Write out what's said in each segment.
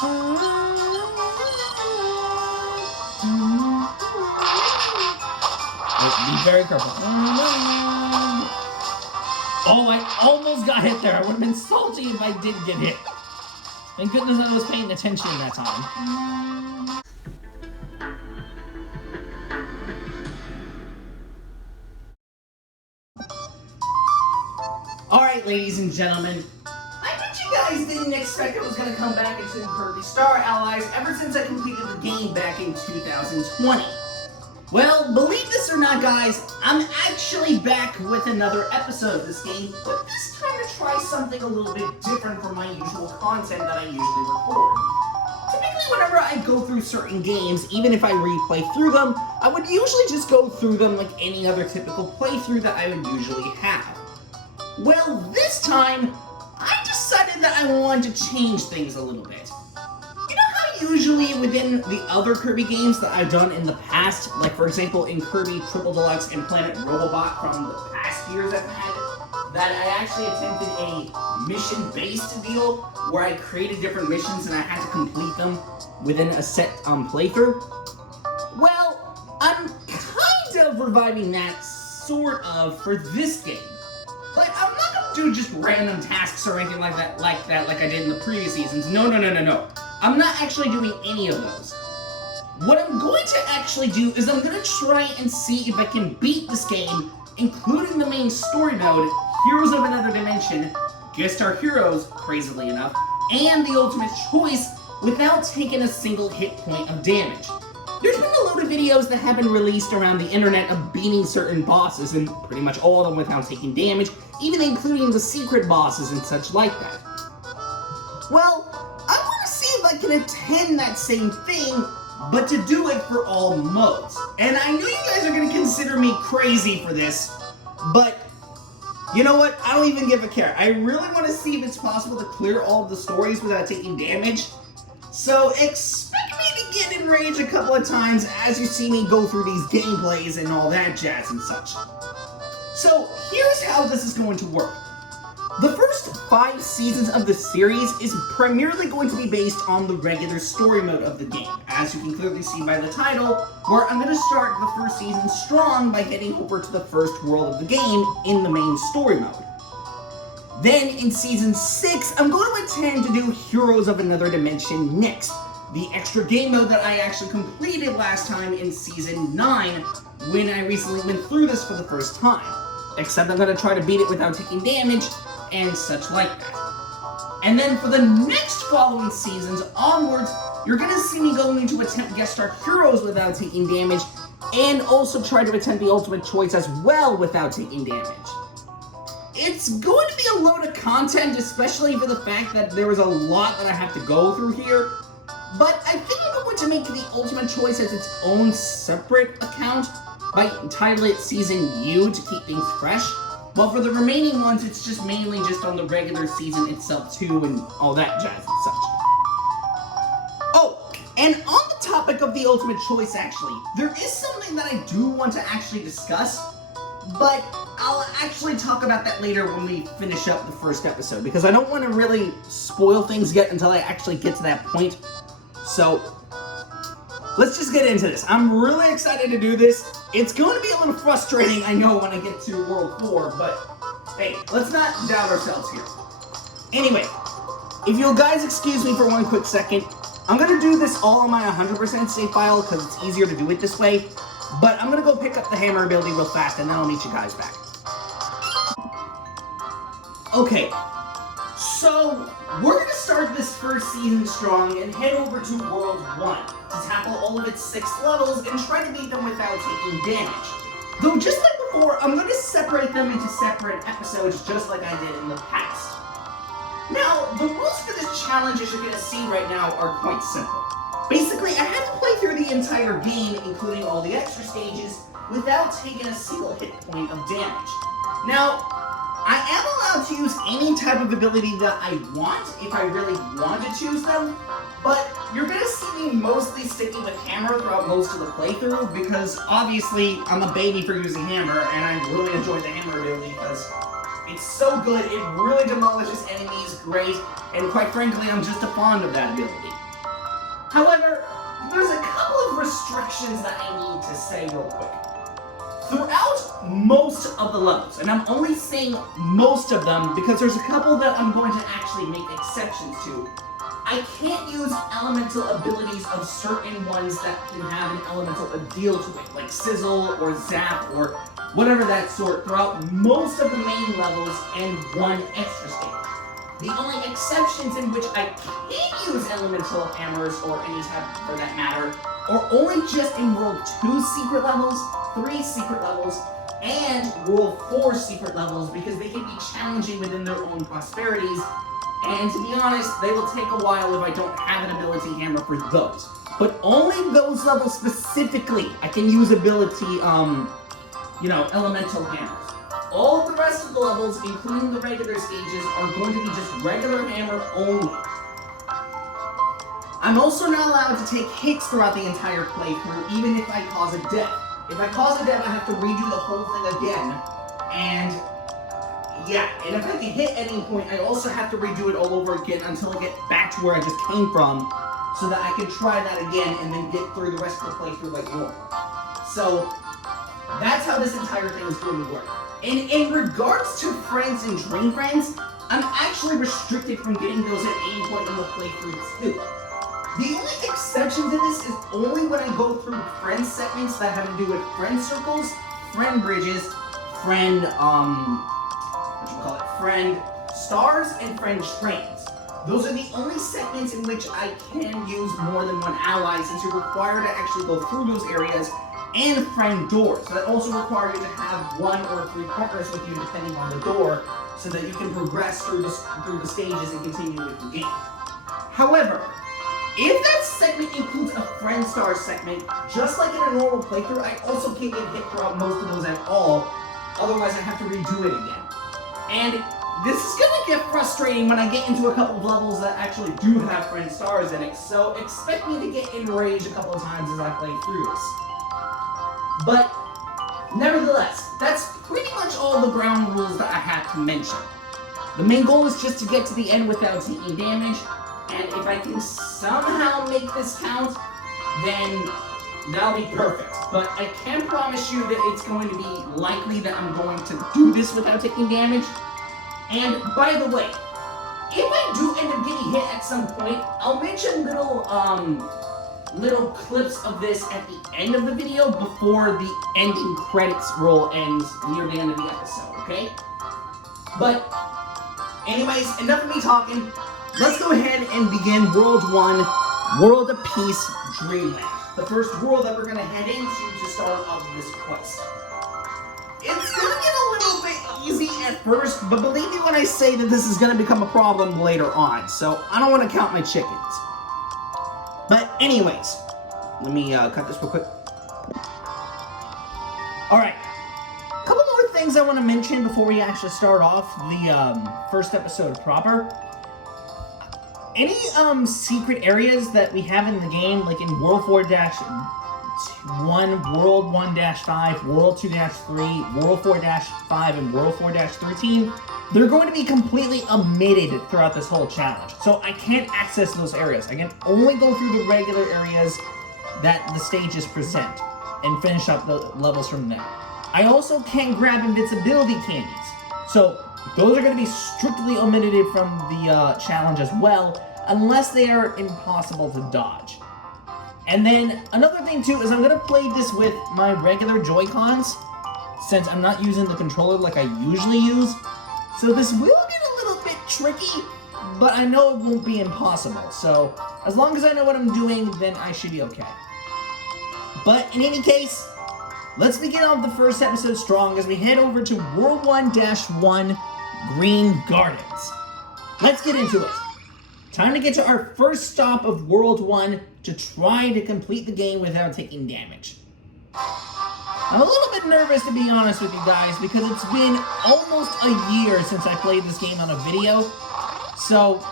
Be very careful. Oh, I almost got hit there. I would have been salty if I did get hit. Thank goodness I was paying attention that time. Alright, ladies and gentlemen. I bet you guys didn't expect I was going to come back into Kirby Star Allies ever since I completed the game back in 2020. Well, believe this or not, guys, I'm actually back with another episode of this game, but this time to try something a little bit different from my usual content that I usually record. Typically, whenever I go through certain games, even if I replay through them, I would usually just go through them like any other typical playthrough that I would usually have. Well, this time, I decided that I wanted to change things a little bit. Usually within the other Kirby games that I've done in the past, like for example in Kirby Triple Deluxe and Planet Robobot from the past years I've had, that I actually attempted a mission-based deal where I created different missions and I had to complete them within a set playthrough. Well, I'm kind of reviving that, sort of, for this game. But I'm not going to do just random tasks or anything like that like I did in the previous seasons. No. I'm not actually doing any of those. What I'm going to actually do is I'm going to try and see if I can beat this game, including the main story mode, Heroes of Another Dimension, Guest Star Heroes, crazily enough, and the Ultimate Choice, without taking a single hit point of damage. There's been a load of videos that have been released around the internet of beating certain bosses, and pretty much all of them without taking damage, even including the secret bosses and such like that. Well, I can attend that same thing, but to do it for all modes. And I know you guys are going to consider me crazy for this, but you know what? I don't even give a care. I really want to see if it's possible to clear all of the stories without taking damage. So expect me to get enraged a couple of times as you see me go through these gameplays and all that jazz and such. So here's how this is going to work. The first 5 seasons of the series is primarily going to be based on the regular story mode of the game, as you can clearly see by the title, where I'm going to start the first season strong by heading over to the first world of the game in the main story mode. Then in Season 6, I'm going to intend to do Heroes of Another Dimension next, the extra game mode that I actually completed last time in Season 9, when I recently went through this for the first time. Except I'm going to try to beat it without taking damage, and such like that. And then for the next following seasons onwards, you're going to see me going to attempt Guest Star Heroes without taking damage, and also try to attempt the Ultimate Choice as well without taking damage. It's going to be a load of content, especially for the fact that there is a lot that I have to go through here, but I think I'm going to make the Ultimate Choice as its own separate account by entitling it Season U to keep things fresh. Well, for the remaining ones, it's just mainly just on the regular season itself too, and all that jazz and such. Oh, and on the topic of the Ultimate Choice, actually, there is something that I do want to actually discuss, but I'll actually talk about that later when we finish up the first episode, because I don't want to really spoil things yet until I actually get to that point. So, let's just get into this. I'm really excited to do this. It's going to be a little frustrating, I know, when I get to World 4, but hey, let's not doubt ourselves here. Anyway, if you'll guys excuse me for one quick second, I'm going to do this all on my 100% save file because it's easier to do it this way, but I'm going to go pick up the hammer ability real fast and then I'll meet you guys back. Okay, so we're going to start this first season strong and head over to World 1. To tackle all of its 6 levels and try to beat them without taking damage. Though just like before, I'm going to separate them into separate episodes just like I did in the past. Now, the rules for this challenge, as you're going to see right now, are quite simple. Basically, I have to play through the entire game, including all the extra stages, without taking a single hit point of damage. Now, I am allowed to use any type of ability that I want, if I really want to choose them, but you're going to see me mostly sticking with Hammer throughout most of the playthrough, because obviously I'm a baby for using Hammer, and I really enjoy the Hammer ability because it's so good, it really demolishes enemies great, and quite frankly, I'm just fond of that ability. However, there's a couple of restrictions that I need to say real quick. Throughout most of the levels, and I'm only saying most of them because there's a couple that I'm going to actually make exceptions to, I can't use elemental abilities of certain ones that can have an elemental deal to it, like Sizzle or Zap or whatever that sort, throughout most of the main levels and one extra stage. The only exceptions in which I can use elemental hammers or any type for that matter are only just in World 2 secret levels, 3 secret levels, and World 4 secret levels because they can be challenging within their own prosperities. And to be honest, they will take a while if I don't have an ability hammer for those. But only those levels specifically I can use ability, elemental hammers. All of the rest of the levels, including the regular stages, are going to be just regular hammer only. I'm also not allowed to take hits throughout the entire playthrough, even if I cause a death. If I cause a death, I have to redo the whole thing again. And yeah, and if I get hit at any point, I also have to redo it all over again until I get back to where I just came from, so that I can try that again and then get through the rest of the playthrough like normal. So that's how this entire thing is going to work. And in regards to friends and dream friends, I'm actually restricted from getting those at any point in the playthrough too. The only exception to this is only when I go through friend segments that have to do with friend circles, friend bridges, friend, friend stars, and friend trains. Those are the only segments in which I can use more than one ally, since you're required to actually go through those areas, and friend doors. So that also requires you to have 1 or 3 partners with you depending on the door, so that you can progress through the stages and continue with the game. However, if that segment includes a friend star segment, just like in a normal playthrough, I also can't get hit throughout most of those at all, otherwise I have to redo it again. And this is gonna get frustrating when I get into a couple of levels that actually do have friend stars in it, so expect me to get enraged a couple of times as I play through this. But, nevertheless, that's pretty much all the ground rules that I have to mention. The main goal is just to get to the end without taking damage, and if I can somehow make this count, then that'll be perfect. But I can promise you that it's going to be likely that I'm going to do this without taking damage. And, by the way, if I do end up getting hit at some point, I'll mention little clips of this at the end of the video before the ending credits roll ends near the end of the episode, okay? But, anyways, enough of me talking. Let's go ahead and begin World 1, World of Peace, Dreamland. The first world that we're going to head into to start off this quest. It's going to get a little bit easy at first, but believe me when I say that this is going to become a problem later on, so I don't want to count my chickens. But anyways, let me cut this real quick. Alright, a couple more things I want to mention before we actually start off the first episode proper. Any secret areas that we have in the game, like in World 4-1, World 1-5, World 2-3, World 4-5, and World 4-13, they're going to be completely omitted throughout this whole challenge. So I can't access those areas. I can only go through the regular areas that the stages present and finish up the levels from there. I also can't grab invincibility candies. So those are going to be strictly omitted from the challenge as well, unless they are impossible to dodge. And then another thing too is I'm going to play this with my regular Joy-Cons, since I'm not using the controller like I usually use. So this will get a little bit tricky, but I know it won't be impossible. So as long as I know what I'm doing, then I should be okay. But in any case, let's begin off the first episode strong as we head over to World 1-1 Green Gardens. Let's get into it. Time to get to our first stop of World 1 to try to complete the game without taking damage. I'm a little bit nervous, to be honest with you guys, because it's been almost a year since I played this game on a video, so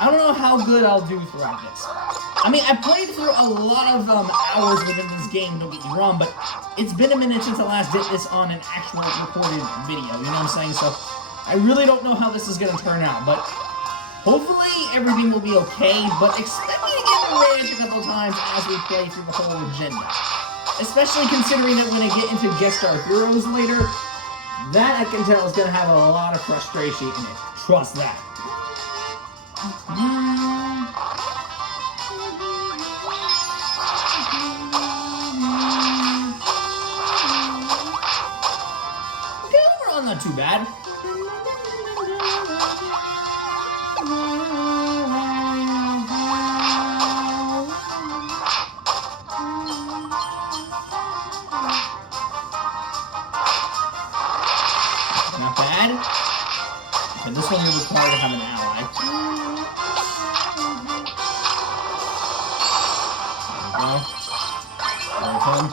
I don't know how good I'll do throughout this. I mean, I played through a lot of hours within this game, don't get me wrong, but it's been a minute since I last did this on an actual recorded video, you know what I'm saying? So I really don't know how this is going to turn out, but hopefully everything will be okay, but expect me to get crash a couple times as we play through the whole agenda. Especially considering that when I get into guest star heroes later, that I can tell is going to have a lot of frustration in it. Trust that. Okay, overall not too bad. Not bad. And this one will require to have an ally. There we go. There's him.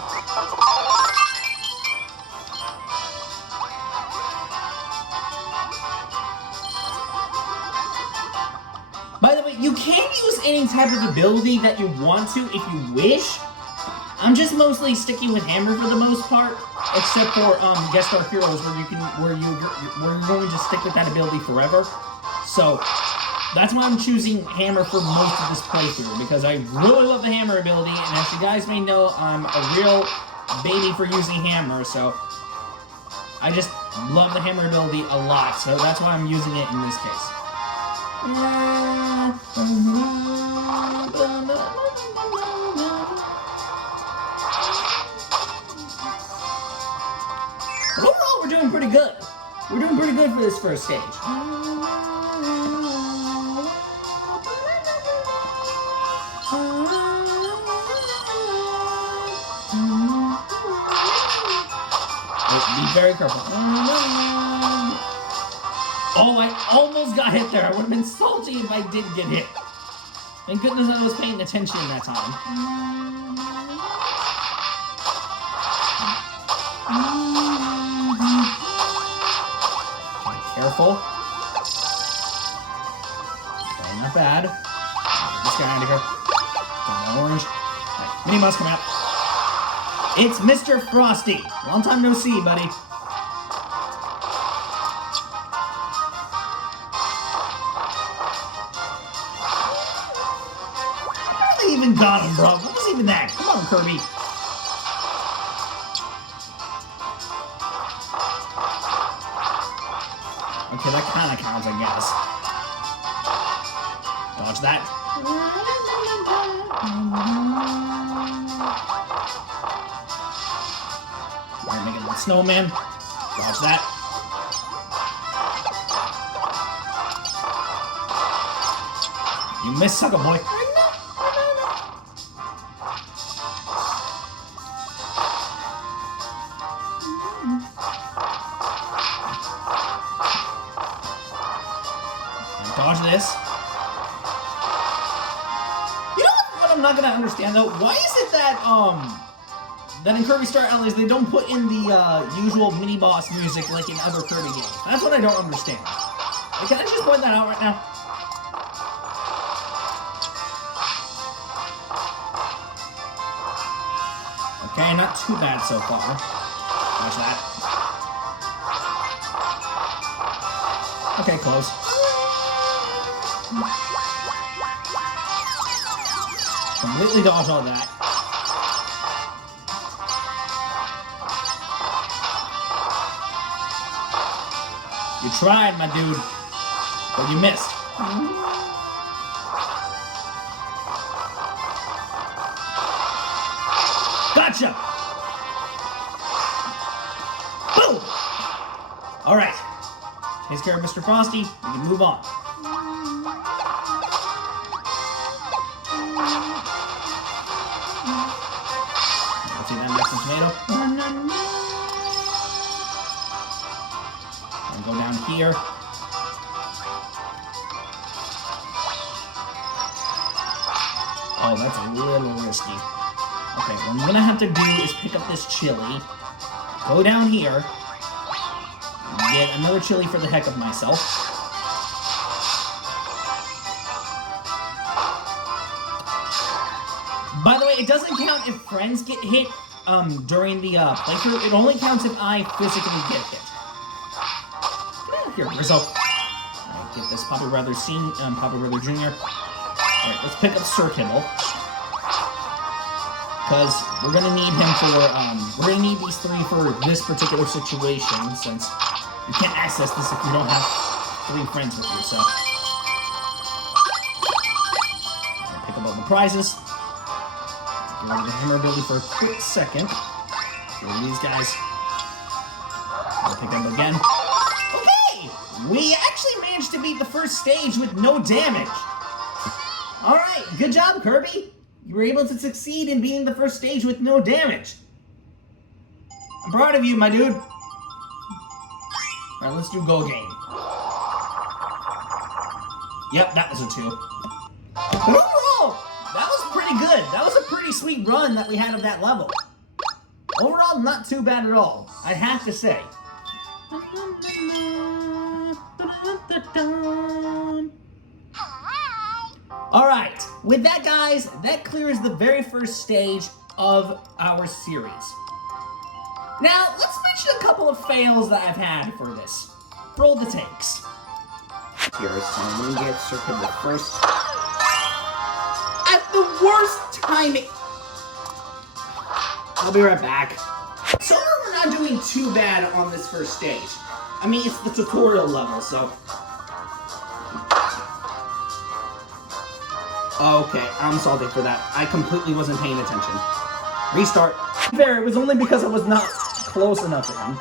By the way, you can use any type of ability that you want to if you wish. I'm just mostly sticking with hammer for the most part, except for guest star heroes where you're going to stick with that ability forever. So that's why I'm choosing hammer for most of this playthrough, because I really love the hammer ability, and as you guys may know, I'm a real baby for using hammer, so I just love the hammer ability a lot, so that's why I'm using it in this case. But overall, we're doing pretty good. We're doing pretty good for this first stage. Be very careful. Oh, I almost got hit there. I would have been salty if I did get hit. Thank goodness I was paying attention that time. Careful. Okay, not bad. Let's get out of here. Got my orange. Right, Mini Mouse coming out. It's Mr. Frosty. Long time no see, buddy. I barely even got him, bro. What was even that? Come on, Kirby. Okay, that kind of counts, I guess. Dodge that. Alright, make it a little snowman. Dodge that. You missed, sucker boy. Dodge this. You know what I'm not gonna understand though? Why is it that that in Kirby Star Allies they don't put in the usual mini boss music like in other Kirby games? That's what I don't understand. Like, can I just point that out right now? Okay, not too bad so far. Watch that. Okay, close. Completely dodge all that. You tried, my dude, but you missed. Gotcha! Boom! Alright. Takes care of Mr. Frosty. We can move on. Let's see that next tomato. And go down here. Oh, that's a little risky. Okay, what I'm gonna have to do is pick up this chili, go down here, and get another chili for the heck of myself. By the way, it doesn't count if friends get hit during the playthrough. It only counts if I physically get hit. Get out of here, Rizzo. Alright, get this Papa Brother Jr. Alright, let's pick up Sir Kibble. Because we're gonna need him for, we're gonna need these 3 for this particular situation, since you can't access this if you don't have 3 friends with you, so. I'll pick up all the prizes. Get rid of the hammer ability for a quick second. Get rid of these guys. I'll pick them again. Okay! We actually managed to beat the first stage with no damage. Alright, good job, Kirby. You were able to succeed in beating the first stage with no damage. I'm proud of you, my dude. Alright, let's do Go Game. Yep, that was a 2. Overall, that was pretty good. That was a pretty sweet run that we had of that level. Overall, not too bad at all, I have to say. Alright, with that, guys, that clears the very first stage of our series. Now, let's mention a couple of fails that I've had for this. Roll the takes. Here, so we get Sir Kibble first. At the worst timing. I'll be right back. So far, we're not doing too bad on this first stage. I mean, it's the tutorial level, so... Okay, I'm salty for that. I completely wasn't paying attention. Restart. There, it was only because I was not close enough to him.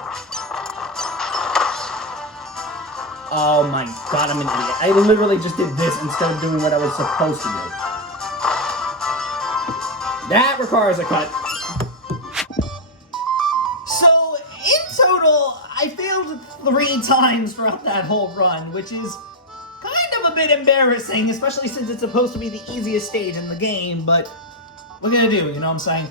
Oh my god, I'm an idiot. I literally just did this instead of doing what I was supposed to do. That requires a cut. So, in total, I failed 3 times throughout that whole run, which is kind of a bit embarrassing, especially since it's supposed to be the easiest stage in the game, but what are you gonna do, you know what I'm saying?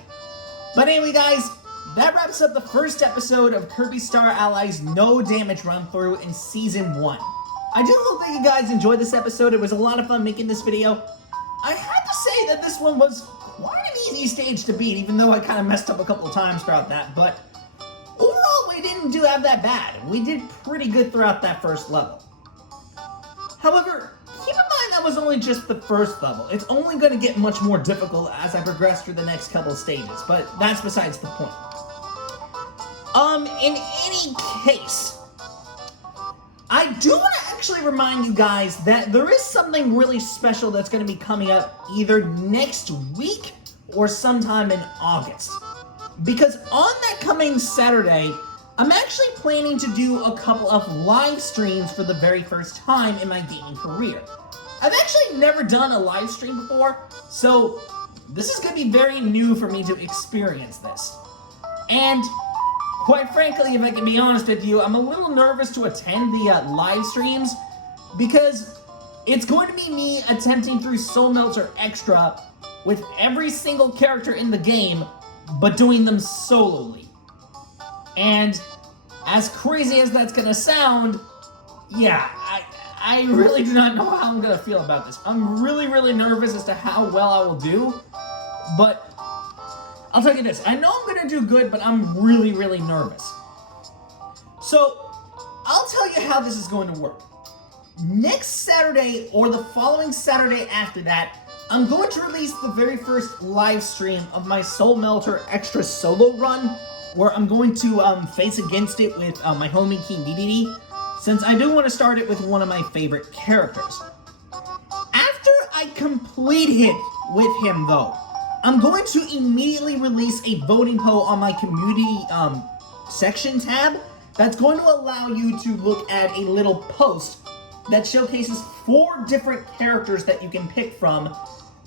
But anyway, guys, that wraps up the first episode of Kirby Star Allies No Damage Run Through in Season 1. I do hope that you guys enjoyed this episode. It was a lot of fun making this video. I have to say that this one was quite an easy stage to beat, even though I kind of messed up a couple of times throughout that, but overall, we didn't do have that bad. We did pretty good throughout that first level. However, keep in mind that was only just the first level. It's only going to get much more difficult as I progress through the next couple stages, but that's besides the point. In any case, I do want to actually remind you guys that there is something really special that's going to be coming up either next week or sometime in August. Because on that coming Saturday, I'm actually planning to do a couple of live streams for the very first time in my gaming career. I've actually never done a live stream before, so this is going to be very new for me to experience this. And quite frankly, if I can be honest with you, I'm a little nervous to attend the live streams because it's going to be me attempting through Soul Melter Extra with every single character in the game, but doing them solely. And as crazy as that's gonna sound, yeah, I really do not know how I'm gonna feel about this. I'm really, really nervous as to how well I will do, but I'll tell you this, I know I'm gonna do good, but I'm really, really nervous. So, I'll tell you how this is going to work. Next Saturday, or the following Saturday after that, I'm going to release the very first live stream of my Soul Melter Extra solo run, where I'm going to face against it with my homie King DDD, since I do want to start it with one of my favorite characters. After I complete it with him, though, I'm going to immediately release a voting poll on my community section tab that's going to allow you to look at a little post that showcases 4 different characters that you can pick from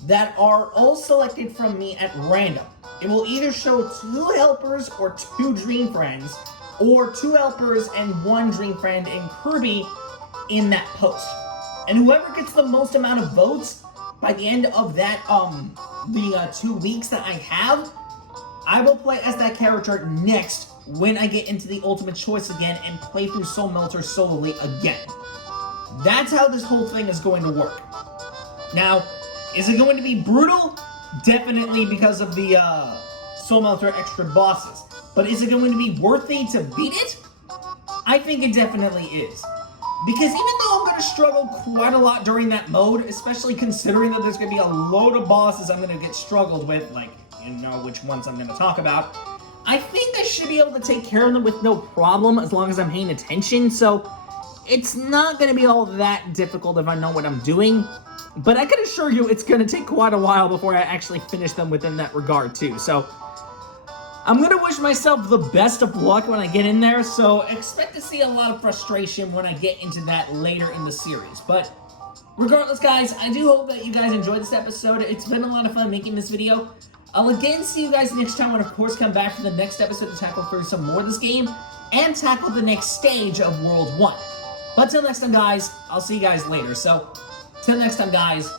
that are all selected from me at random. It will either show 2 helpers or 2 dream friends, or 2 helpers and 1 dream friend and Kirby in that post. And whoever gets the most amount of votes by the end of that, the 2 weeks that I have, I will play as that character next when I get into the Ultimate Choice again and play through Soul Melter solely again. That's how this whole thing is going to work. Now, is it going to be brutal? Definitely, because of the Soul Melter Extra bosses. But is it going to be worthy to beat it? I think it definitely is. Because even though I'm going to struggle quite a lot during that mode, especially considering that there's going to be a load of bosses I'm going to get struggled with, like, you know which ones I'm going to talk about. I think I should be able to take care of them with no problem as long as I'm paying attention, so it's not going to be all that difficult if I know what I'm doing. But I can assure you it's going to take quite a while before I actually finish them within that regard, too. So I'm going to wish myself the best of luck when I get in there, so expect to see a lot of frustration when I get into that later in the series. But regardless, guys, I do hope that you guys enjoyed this episode. It's been a lot of fun making this video. I'll again see you guys next time when, of course, come back for the next episode to tackle through some more of this game and tackle the next stage of World 1. But till next time, guys, I'll see you guys later. So, till next time, guys,